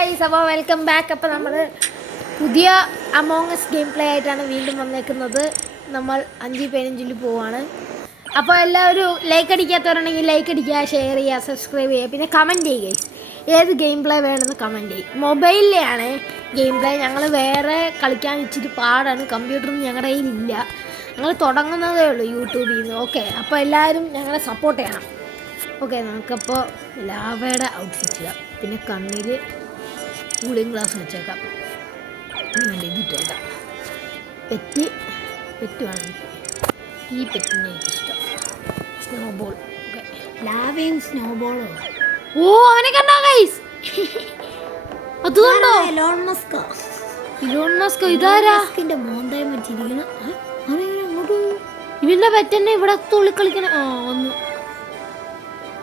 Guys, അപ്പോൾ welcome back. അപ്പോൾ നമ്മൾ പുതിയ അമോങ് അസ് ഗെയിം പ്ലേ ആയിട്ടാണ് വീണ്ടും വന്നേക്കുന്നത്. നമ്മൾ 5 പേരും പോവാണ്. അപ്പോൾ എല്ലാവരും ലൈക്ക് അടിക്കാത്തവരുണ്ടെങ്കിൽ ലൈക്ക് അടിക്കുക, ഷെയർ ചെയ്യുക, സബ്സ്ക്രൈബ് ചെയ്യുക, പിന്നെ കമൻറ്റ് ചെയ്യുക ഗൈസ്. ഏത് ഗെയിം പ്ലേ വേണമെന്ന് കമൻറ്റ് ചെയ്യും. മൊബൈലിലെയാണ് ഗെയിം പ്ലേ. ഞങ്ങൾ വേറെ കളിക്കാൻ ഇച്ചിരി പാടാണ്, കമ്പ്യൂട്ടറൊന്നും ഞങ്ങളുടെ കയ്യിലില്ല. ഞങ്ങൾ തുടങ്ങുന്നതേ ഉള്ളൂ യൂട്യൂബിൽ നിന്ന്. ഓക്കെ, അപ്പോൾ എല്ലാവരും ഞങ്ങളെ സപ്പോർട്ട് ചെയ്യണം. ഓക്കെ, നമുക്കപ്പോൾ ലാവയുടെ ഔട്ട്ഫിറ്റ് ഇടാം. പിന്നെ കണ്ണിൽ കൂളിംഗ് ഗ്ലാസ് വെച്ചേക്കാം. വേണ്ട ഇതിട്ടേക്കാം. പെറ്റ് വേണം. ഈ പെറ്റിനെ എനിക്കിഷ്ടം. സ്നോബോൾ. ഓക്കെ, ലാവയും സ്നോബോളോ? ഓ, അവനെ കണ്ടോ ഗൈസ്? അതുകൊണ്ടോ ഇലോൺ മസ്ക് ഇതാരാ? മോന്തായം വെച്ചിരിക്കണം. ഇവന്റെ പെറ്റന്നെ ഇവിടെ തുള്ളിക്കളിക്കണം. വന്നു.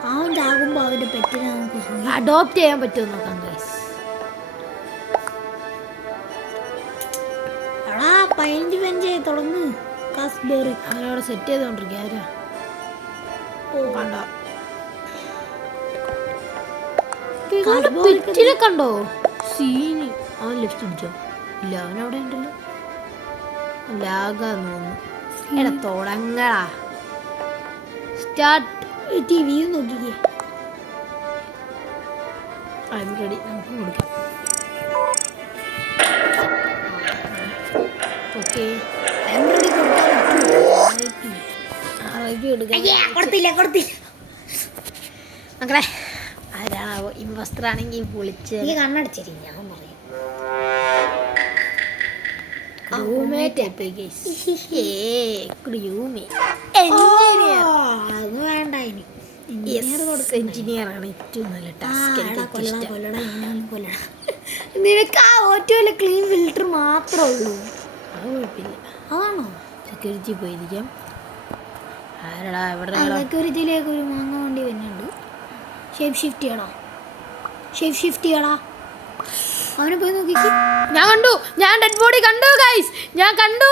അവൻ ചാകുമ്പോ അവന്റെ പെറ്റിനെ നമുക്ക് അഡോപ്റ്റ് ചെയ്യാൻ പറ്റുമോ നോക്കാം ഗൈസ്. എടാ 15 തുടങ്ങ്. കാസ്ബെറി അവനവിടെ സെറ്റ് ചെയ്തോണ്ടിരിക്കുക. ആരാ? ഓ, കണ്ട പെറ്റിനെ കണ്ടോ? സീനി. അവൻ ലെഫ്റ്റ് അടിച്ചോ? ഇല്ല, അവനവിടെ ഉണ്ടല്ലോ. ലാഗാന്ന് തോന്നുന്നു. എടാ തുടങ്ങടാ. സ്റ്റാർട്ട്. TV നോക്കിക്കേ. റെഡി, നമുക്ക് കൊടുക്കാം. ഓക്കെ, മക്കളെ ആരാണാവോ? ഇൻവെസ്റ്ററാണെങ്കിൽ വിളിച്ച് കണ്ണടച്ചിരി. ഞാൻ പറയും വേണ്ട. എഞ്ചിനീയർ ആണ് ഏറ്റവും നല്ല ടാസ്ക്. നിനക്ക് ആ ഓറ്റോയിലെ ക്ലീൻ ഫിൽറ്റർ മാത്രമേ ഉള്ളൂ. അത് കുഴപ്പമില്ല. അതാണോ? സെക്യൂരിറ്റി പോയിരിക്കാം. ആരടാ എവിടെ? സെക്യൂരിറ്റിയിലേക്ക് ഒരു മാങ്ങ വണ്ടി വരുന്നുണ്ട്. ഷേപ്പ് ഷിഫ്റ്റ് ചെയ്യടാ. അവനെ പോയി നോക്കിക്ക്. ഞാൻ കണ്ടു. ഞാൻ ഡെഡ് ബോഡി കണ്ടു ഗൈസ്. ഞാൻ കണ്ടു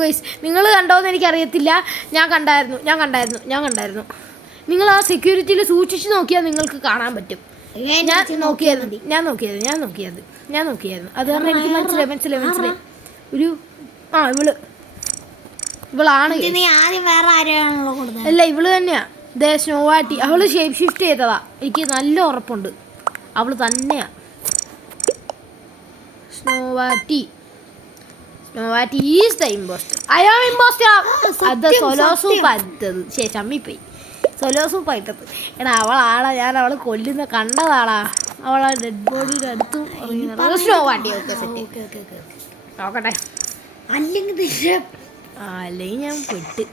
ഗൈസ്. നിങ്ങൾ കണ്ടോന്ന് എനിക്കറിയത്തില്ല. ഞാൻ കണ്ടായിരുന്നു. നിങ്ങൾ ആ സെക്യൂരിറ്റിയിൽ സൂക്ഷിച്ച് നോക്കിയാൽ നിങ്ങൾക്ക് കാണാൻ പറ്റും. ഞാൻ നോക്കിയായിരുന്നു. അത് കാരണം എനിക്ക് മനസ്സിലായി. ഒരു ഇവളാണ്. അല്ല, ഇവള് തന്നെയാ. സ്നോവാറ്റി. അവള് ഷേപ്പ് ഷിഫ്റ്റ് ചെയ്തതാ. എനിക്ക് നല്ല ഉറപ്പുണ്ട് അവള് തന്നെയാ സ്നോവാറ്റി. Is the impostor. I am impostor. അത് സോലോ സൂപ്പ് അറ്റത്. ചമ്മിപ്പോയി. സോലോ സൂപ്പ് ആയിട്ടത്. എടാ, അവളാളാ. ഞാൻ അവള് കൊല്ലുന്ന കണ്ടതാളാ. അവളാ ഡെഡ് ബോഡിയുടെ അടുത്ത് സ്നോവാറ്റി. ഓക്കെ, സെറ്റ് നോക്കട്ടെ. അല്ലെങ്കിൽ ഞാൻ പെട്ട്.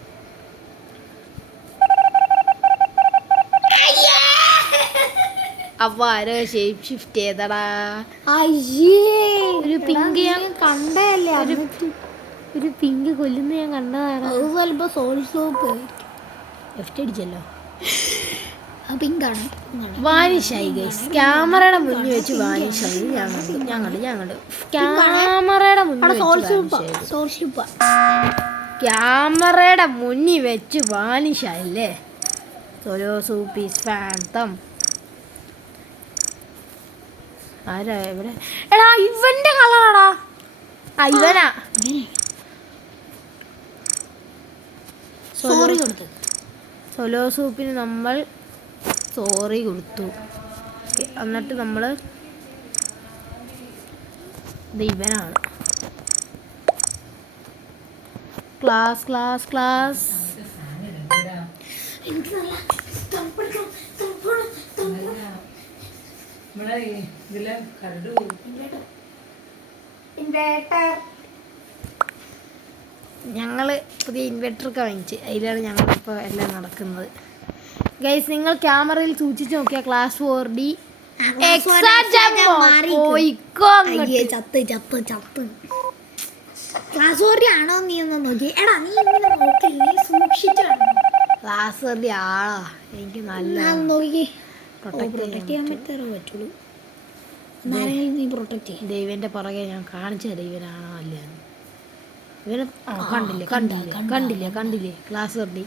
അപ്പൊ ആരോ ഷേപ്പ് ഷിഫ്റ്റ് ചെയ്തടാ. ഒരു പിങ്ക് ഞാൻ കണ്ടല്ലേ. ഒരു പിങ്ക് കൊല്ലുന്ന ഞാൻ കണ്ടതാണ്. ചിലപ്പോ സോൾ സോപ്പ് ലെഫ്റ്റ് അടിച്ചല്ലോ. പിങ്കാണ്. വാനിഷായി ഗൈസ്. ക്യാമറയുടെ മുന്നിൽ വെച്ച് വാനിഷായി. ഞാൻ കണ്ടു. ക്യാമറയുടെ മുന്നിൽ വെച്ച് വാനിഷായില്ലേ. സോലോ സൂപ്പീസ് ഫാന്തം. ആരാ എവിടെ? എടാ, ഇവന്റെ കളറാടാ. ഇവനാ. സോലോ സൂപ്പിന് നമ്മൾ സോറി കൊടുത്തു. എന്നിട്ട് നമ്മൾ ഇവനാണ്. ക്ലാസ്. ഞങ്ങള് പുതിയ ഇൻവെർട്ടറൊക്കെ വാങ്ങിച്ച് അതിലാണ് ഞങ്ങളിപ്പോൾ എല്ലാം നടക്കുന്നത് ഗൈസ്. നിങ്ങൾ ക്യാമറയിൽ സൂക്ഷിച്ച് നോക്കിയാൽ ക്ലാസ് 4D ആണോ നീ ഒന്ന് നോക്കി. എടാ, നീ ക്ലാസ് 4D ആളാ. എനിക്ക് നല്ല നോക്കി പ്രൊട്ടക്ട് ചെയ്യാൻ പറ്റുള്ളൂ. നീ പ്രൊട്ടക്ട് ചെയ്യും. ദൈവന്റെ പുറകെ ഞാൻ കാണിച്ച ദൈവനാണോ അല്ല. ഇവന് കണ്ടില്ലേ ക്ലാസ് 4D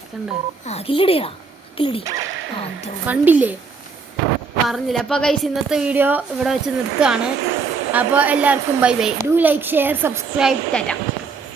കണ്ടില്ലേ? പറഞ്ഞില്ല. അപ്പോൾ ഗൈസ് ഇന്നത്തെ വീഡിയോ ഇവിടെ വെച്ച് നിർത്തുകയാണ്. അപ്പോൾ എല്ലാവർക്കും bye bye. Do like share subscribe Tata.